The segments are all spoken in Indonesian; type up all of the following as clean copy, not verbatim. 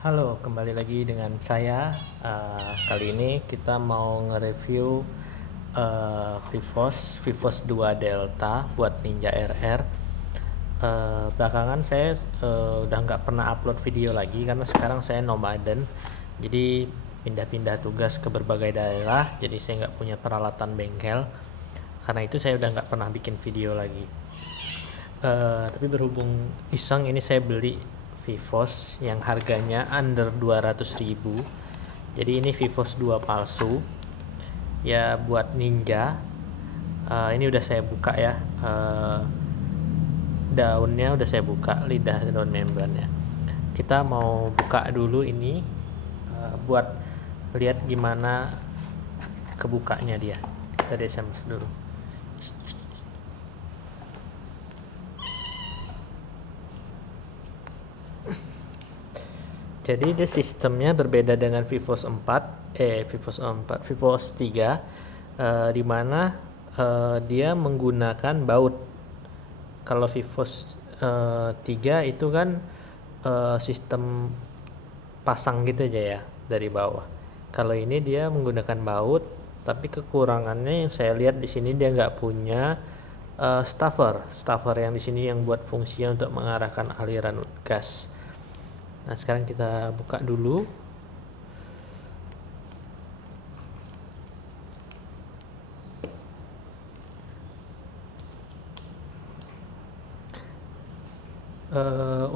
Halo, kembali lagi dengan saya. Kali ini kita mau nge-review Vivos 2 Delta buat Ninja RR. Belakangan saya udah nggak pernah upload video lagi karena sekarang saya nomaden, jadi pindah-pindah tugas ke berbagai daerah. Jadi saya nggak punya peralatan bengkel. Karena itu saya udah nggak pernah bikin video lagi. Tapi berhubung iseng, ini saya beli Vivos yang harganya under 200.000. Jadi ini Vivos 2 palsu ya buat Ninja. Ini udah saya buka ya, daunnya udah saya buka, lidah daun membrannya. Kita mau buka dulu ini, buat lihat gimana kebukanya dia. Kita SMS dulu. Jadi dia sistemnya berbeda dengan Vivos 3, di mana dia menggunakan baut. Kalau Vivos 3 itu kan sistem pasang gitu aja ya dari bawah. Kalau ini dia menggunakan baut, tapi kekurangannya yang saya lihat di sini dia nggak punya staffer yang di sini yang buat fungsinya untuk mengarahkan aliran gas. Nah, sekarang kita buka dulu.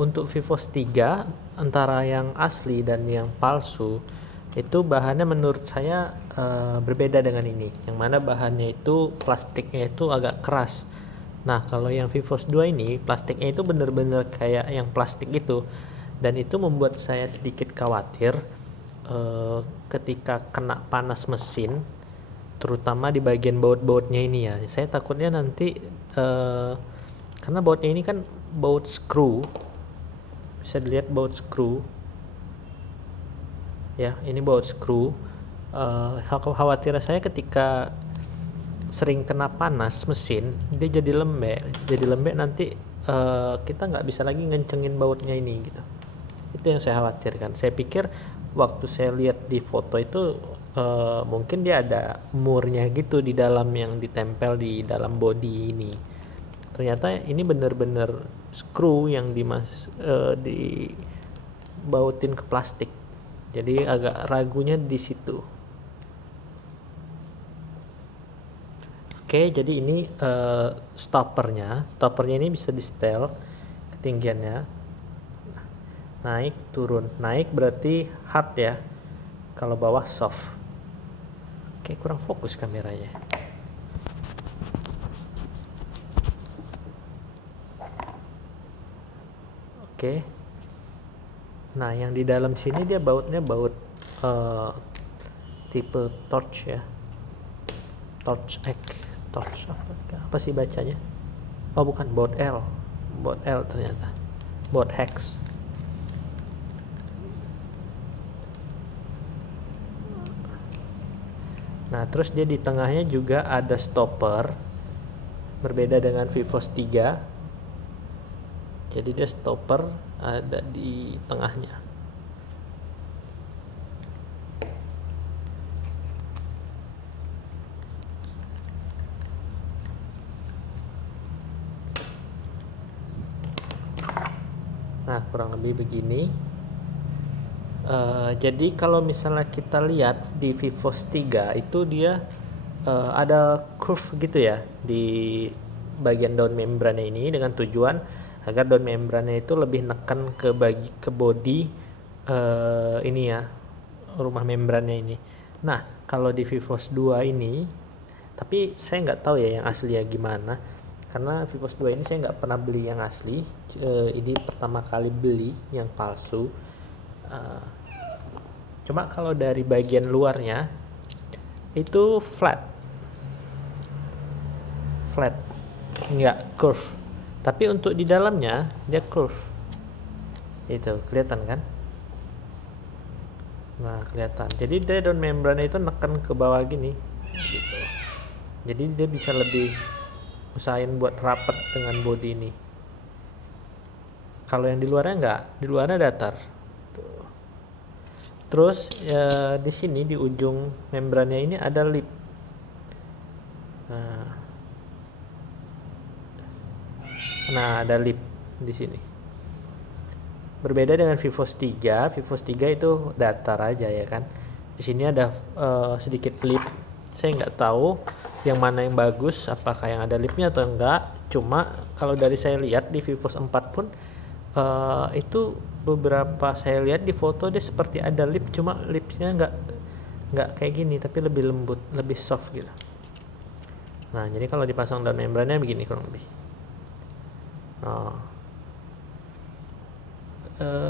Untuk Vivos 3 antara yang asli dan yang palsu itu bahannya menurut saya berbeda dengan ini, yang mana bahannya itu plastiknya itu agak keras. Nah, kalau yang Vivos 2 ini plastiknya itu bener-bener kayak yang plastik itu, dan itu membuat saya sedikit khawatir ketika kena panas mesin, terutama di bagian baut-bautnya ini ya. Saya takutnya nanti karena bautnya ini kan baut screw, bisa dilihat baut screw ya, ini baut screw. Khawatir saya ketika sering kena panas mesin dia jadi lembek nanti kita nggak bisa lagi ngencengin bautnya ini gitu. Itu yang saya khawatirkan. Saya pikir waktu saya lihat di foto itu mungkin dia ada murnya gitu di dalam yang ditempel di dalam body ini. Ternyata ini bener-bener screw yang dibautin ke plastik. Jadi agak ragunya di situ. Oke, jadi ini stoppernya ini bisa di setel ketinggiannya, naik turun. Naik berarti hard ya, kalau bawah soft. Oke, kurang fokus kameranya. Oke. Nah, yang di dalam sini dia bautnya baut tipe torch ya, torch apa sih bacanya? Oh, bukan, baut L ternyata, baut hex. Nah, terus dia di tengahnya juga ada stopper, berbeda dengan Vivos 3. Jadi dia stopper ada di tengahnya. Nah, kurang lebih begini. Jadi kalau misalnya kita lihat di Vivos 3 itu dia ada curve gitu ya di bagian daun membrannya ini, dengan tujuan agar daun membrannya itu lebih neken ke body ini ya, rumah membrannya ini. Nah, kalau di Vivos 2 ini, tapi saya nggak tahu ya yang asli ya gimana, karena Vivos 2 ini saya nggak pernah beli yang asli. Ini pertama kali beli yang palsu. Cuma kalau dari bagian luarnya itu flat, nggak curve, tapi untuk di dalamnya dia curve. Itu kelihatan kan? Nah, kelihatan. Jadi dia daun membran itu neken ke bawah gini gitu. Jadi dia bisa lebih usahain buat rapet dengan body ini. Kalau yang di luarnya enggak, di luarnya datar. Tuh. Terus ya, di sini di ujung membrannya ini ada lip. Nah, ada lip di sini. Berbeda dengan Vivos 3, Vivos 3 itu datar aja ya kan. Di sini ada sedikit lip. Saya nggak tahu yang mana yang bagus, apakah yang ada lipnya atau enggak. Cuma kalau dari saya lihat di Vivos 4 pun itu beberapa saya lihat di foto dia seperti ada lip, cuma lipsnya nggak kayak gini, tapi lebih lembut, lebih soft gitu. Nah, jadi kalau dipasang daun membrannya begini kurang lebih. Nah,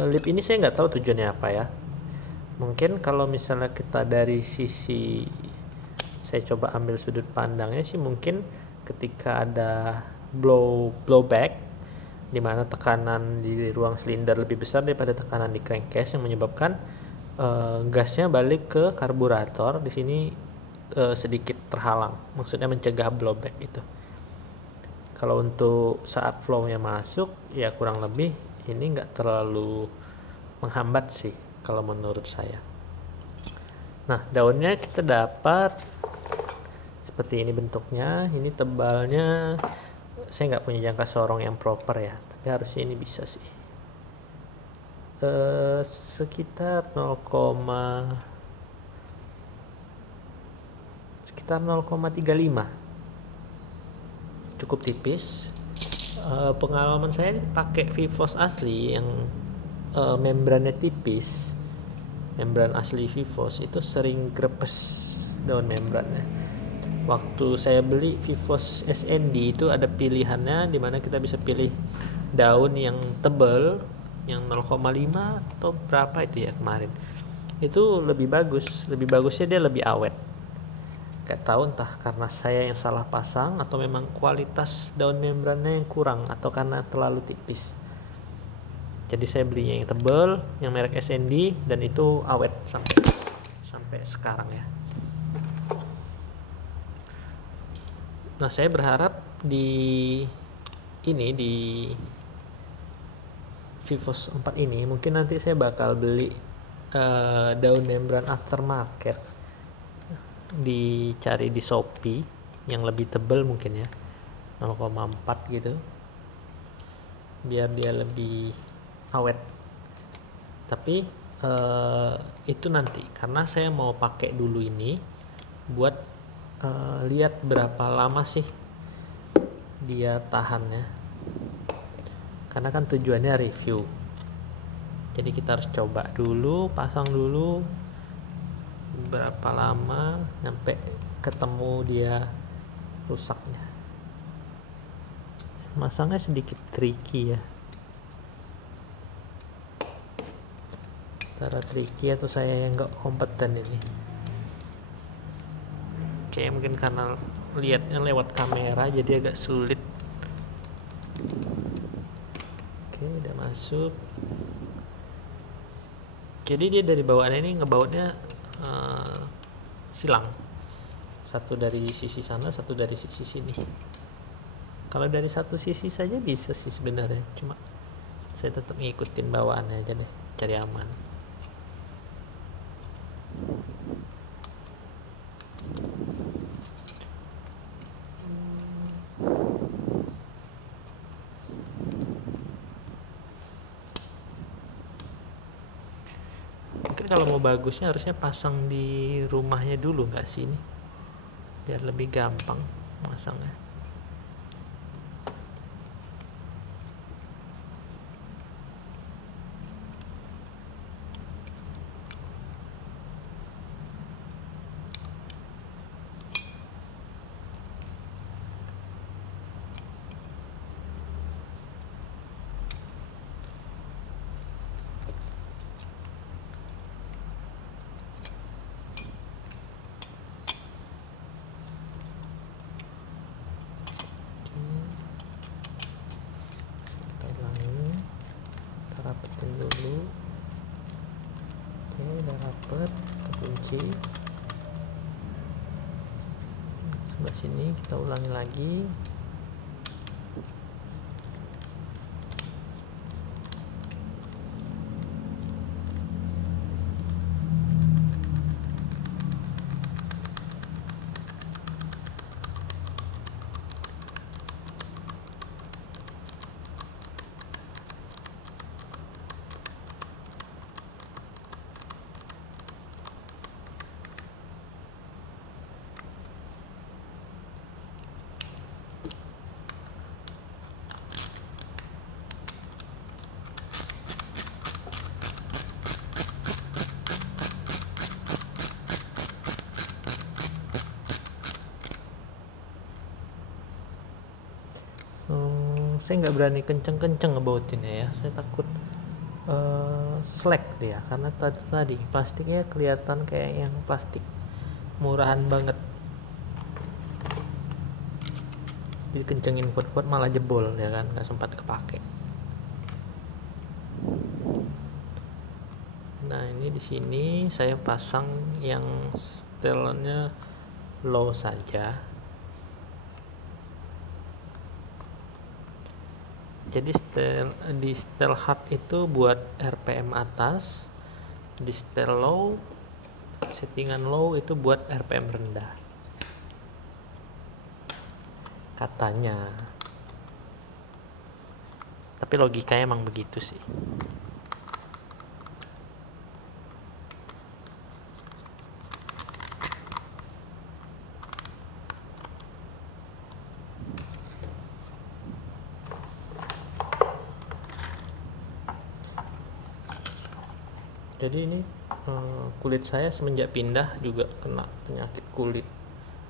lip ini saya nggak tahu tujuannya apa ya. Mungkin kalau misalnya kita dari sisi, saya coba ambil sudut pandangnya sih, mungkin ketika ada blowback di mana tekanan di ruang silinder lebih besar daripada tekanan di crankcase yang menyebabkan gasnya balik ke karburator. Di sini sedikit terhalang, maksudnya mencegah blowback itu. Kalau untuk saat flow-nya masuk ya kurang lebih ini nggak terlalu menghambat sih kalau menurut saya. Nah, daunnya kita dapat seperti ini bentuknya. Ini tebalnya saya nggak punya jangka sorong yang proper ya, tapi harusnya ini bisa sih. Sekitar 0,35, cukup tipis. Pengalaman saya pakai Vivos asli yang membrannya tipis, membran asli Vivos itu sering grepes daun membrannya. Waktu saya beli Vivos SND itu ada pilihannya di mana kita bisa pilih daun yang tebal, yang 0,5 atau berapa itu ya kemarin. Itu lebih bagusnya dia lebih awet. Gak tahu entah karena saya yang salah pasang atau memang kualitas daun membrannya yang kurang atau karena terlalu tipis. Jadi saya belinya yang tebal, yang merek SND, dan itu awet sampai sekarang ya. Nah, saya berharap di Vivos 4 ini mungkin nanti saya bakal beli daun membran aftermarket, dicari di Shopee yang lebih tebal mungkin ya, 0,4 gitu, biar dia lebih awet. Tapi itu nanti, karena saya mau pakai dulu ini buat lihat berapa lama sih dia tahannya, karena kan tujuannya review. Jadi kita harus coba dulu, pasang dulu berapa lama sampai ketemu dia rusaknya. Masangnya sedikit tricky ya, antara tricky atau saya yang nggak kompeten ini. Kayak mungkin karena lihatnya lewat kamera jadi agak sulit. Oke, udah masuk. Jadi dia dari bawaannya ini ngebautnya silang, satu dari sisi sana, satu dari sisi sini. Kalau dari satu sisi saja bisa sih sebenarnya, cuma saya tetap ngikutin bawaannya aja deh, cari aman. Mungkin kalau mau bagusnya harusnya pasang di rumahnya dulu nggak sih ini, biar lebih gampang masangnya. Rapetin dulu. Oke, udah rapet, kita kunci. Sebelah sini kita ulangi lagi. saya nggak berani kenceng-kenceng ngebautinnya ya, saya takut slack dia, karena tadi plastiknya kelihatan kayak yang plastik murahan banget, jadi kencengin kuat-kuat malah jebol ya kan, nggak sempat kepake. Nah ini di sini saya pasang yang setelnya low saja. Jadi di setel hub itu buat RPM atas, di setel low, settingan low itu buat RPM rendah katanya, tapi logikanya emang begitu sih. Jadi ini kulit saya semenjak pindah juga kena penyakit kulit,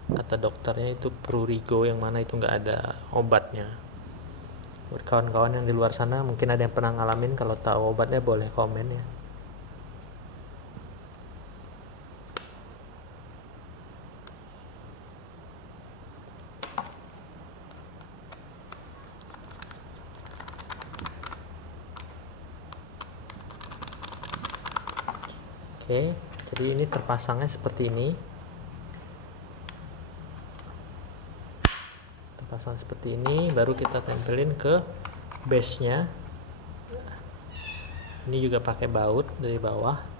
kata dokternya itu prurigo, yang mana itu nggak ada obatnya. Buat kawan-kawan yang di luar sana mungkin ada yang pernah ngalamin, kalau tahu obatnya boleh komen ya. Oke, jadi ini terpasangnya seperti ini. Terpasang seperti ini, baru kita tempelin ke base-nya. Ini juga pakai baut dari bawah.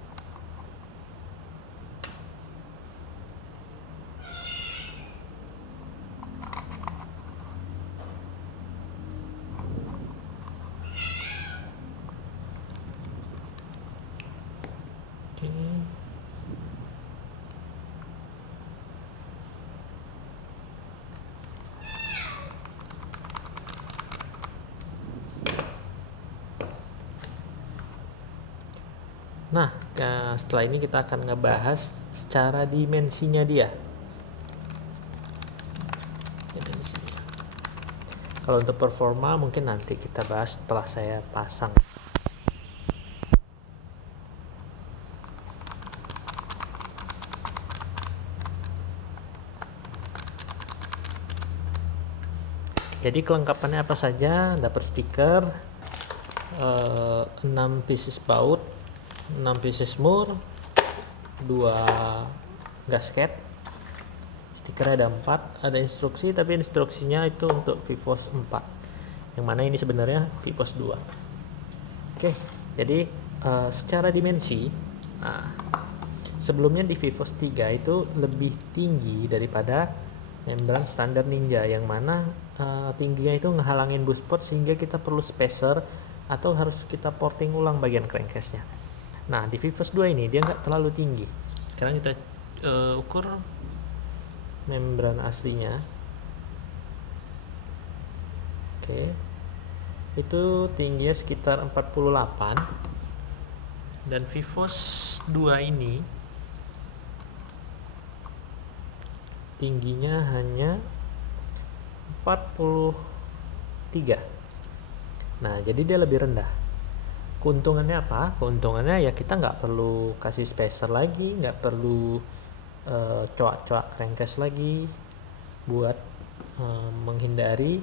Oke. Nah, setelah ini kita akan ngebahas secara dimensinya dia. Dimensinya. Kalau untuk performa mungkin nanti kita bahas setelah saya pasang. Jadi kelengkapannya apa saja? Dapat stiker, 6 pieces baut, 6 pieces mur, 2 gasket. Stikernya ada 4, ada instruksi, tapi instruksinya itu untuk VIVOS 4, yang mana ini sebenarnya VIVOS 2. Oke, jadi secara dimensi, nah, sebelumnya di VIVOS 3 itu lebih tinggi daripada membran standar Ninja, yang mana tingginya itu ngehalangin boost pot sehingga kita perlu spacer atau harus kita porting ulang bagian crankcase-nya. Nah di VIVOS 2 ini dia nggak terlalu tinggi. Sekarang kita ukur membran aslinya. Oke, itu tingginya sekitar 48, dan VIVOS 2 ini tingginya hanya 43. Nah jadi dia lebih rendah. Keuntungannya apa? Keuntungannya ya kita nggak perlu kasih spacer lagi, nggak perlu coak-coak crankcase lagi buat menghindari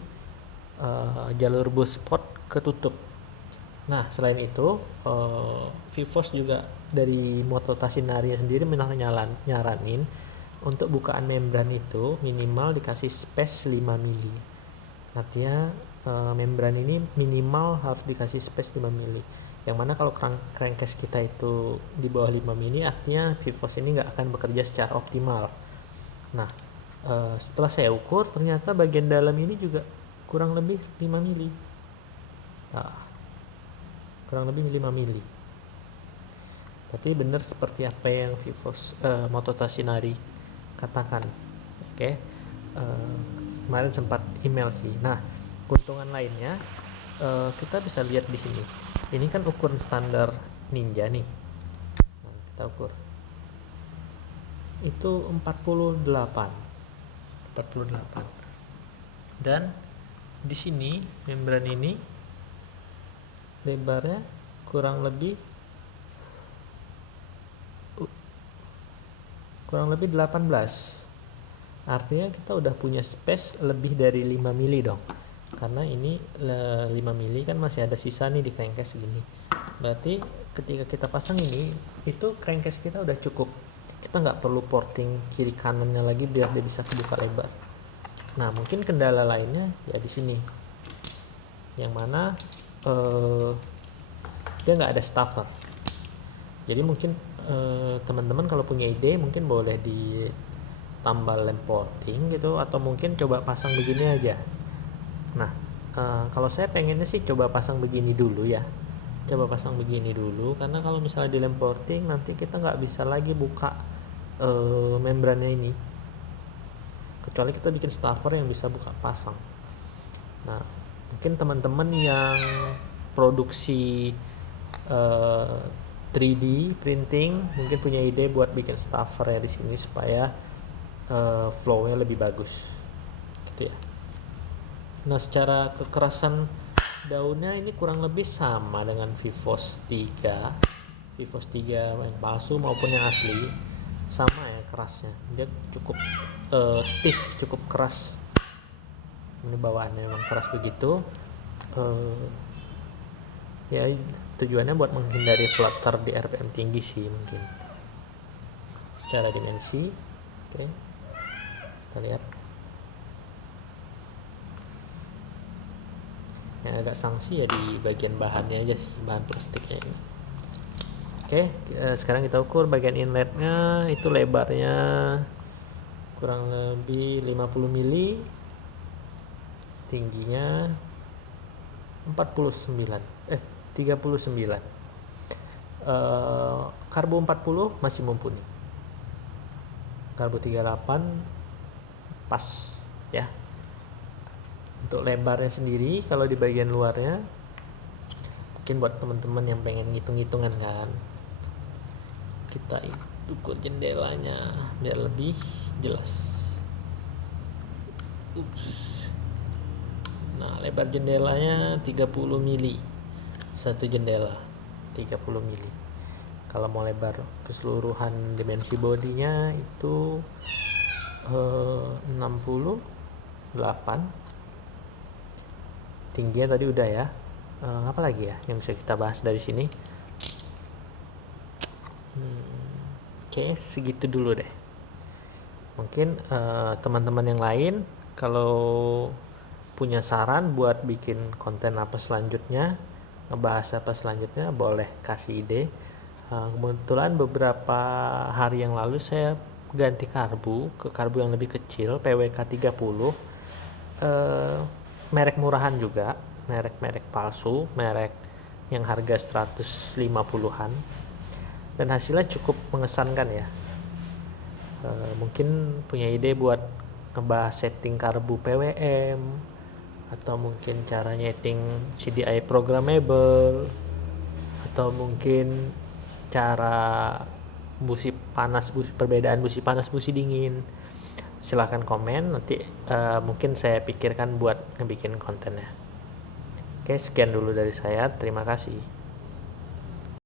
jalur boost pot ketutup. Nah selain itu VIVOS juga dari Moto Tashinari sendiri nyaranin untuk bukaan membran itu minimal dikasih space 5 mili. Artinya membran ini minimal harus dikasih space 5 mili. Yang mana kalau crankcase kita itu di bawah 5 mili, artinya VIVOS ini nggak akan bekerja secara optimal. Nah, setelah saya ukur ternyata bagian dalam ini juga kurang lebih 5 mili. Nah, kurang lebih 5 mili. Berarti benar seperti apa yang VIVOS Moto Tashinari katakan. Oke. Kemarin sempat email sih. Nah, keuntungan lainnya kita bisa lihat di sini. Ini kan ukuran standar Ninja nih. Nah, kita ukur. Itu 48. Dan di sini membran ini lebarnya kurang lebih 18. Artinya kita udah punya space lebih dari 5 mili dong, karena ini 5 mili kan masih ada sisa nih di crankcase segini. Berarti ketika kita pasang ini, itu crankcase kita udah cukup, kita nggak perlu porting kiri kanannya lagi biar dia bisa kebuka lebar. Nah mungkin kendala lainnya ya di sini, yang mana dia nggak ada stuffer. Jadi mungkin teman-teman kalau punya ide mungkin boleh ditambah lem porting gitu, atau mungkin coba pasang begini aja. Nah kalau saya pengennya sih coba pasang begini dulu ya, karena kalau misalnya di lem porting nanti kita nggak bisa lagi buka membrannya ini, kecuali kita bikin stuffer yang bisa buka pasang. Nah mungkin teman-teman yang produksi 3D printing mungkin punya ide buat bikin stuffer ya di sini supaya flow-nya lebih bagus gitu ya. Nah secara kekerasan daunnya ini kurang lebih sama dengan Vivos 3 yang palsu maupun yang asli, sama ya kerasnya, dia cukup stiff, cukup keras. Ini bawaannya memang keras begitu. Ya tujuannya buat menghindari flutter di RPM tinggi sih mungkin. Secara dimensi, oke, kita lihat. Yang agak sanksi ya di bagian bahannya aja sih, bahan plastiknya ini. Oke, sekarang kita ukur bagian inletnya, itu lebarnya kurang lebih 50 mili, tingginya 39. Karbo 40 masih mumpuni, karbo 38 pas ya. Untuk lebarnya sendiri kalau di bagian luarnya, mungkin buat teman-teman yang pengen ngitung-ngitungan kan, kita ukur jendelanya biar lebih jelas. Nah lebar jendelanya 30 mili, satu jendela 30 mili. Kalau mau lebar keseluruhan dimensi bodinya itu 68. Tingginya tadi udah ya. Apa lagi ya yang bisa kita bahas dari sini? Kayaknya segitu dulu deh. Mungkin teman-teman yang lain kalau punya saran buat bikin konten apa selanjutnya, ngebahas apa selanjutnya, boleh kasih ide. Kebetulan beberapa hari yang lalu saya ganti karbu ke karbu yang lebih kecil, PWK 30, merek murahan juga, merek palsu, merek yang harga 150-an, dan hasilnya cukup mengesankan ya. Mungkin punya ide buat ngebahas setting karbu PWM, atau mungkin cara nyeting CDI programmable, atau mungkin cara perbedaan busi panas busi dingin. Silahkan komen, nanti mungkin saya pikirkan buat ngebikin kontennya. Oke, sekian dulu dari saya, terima kasih.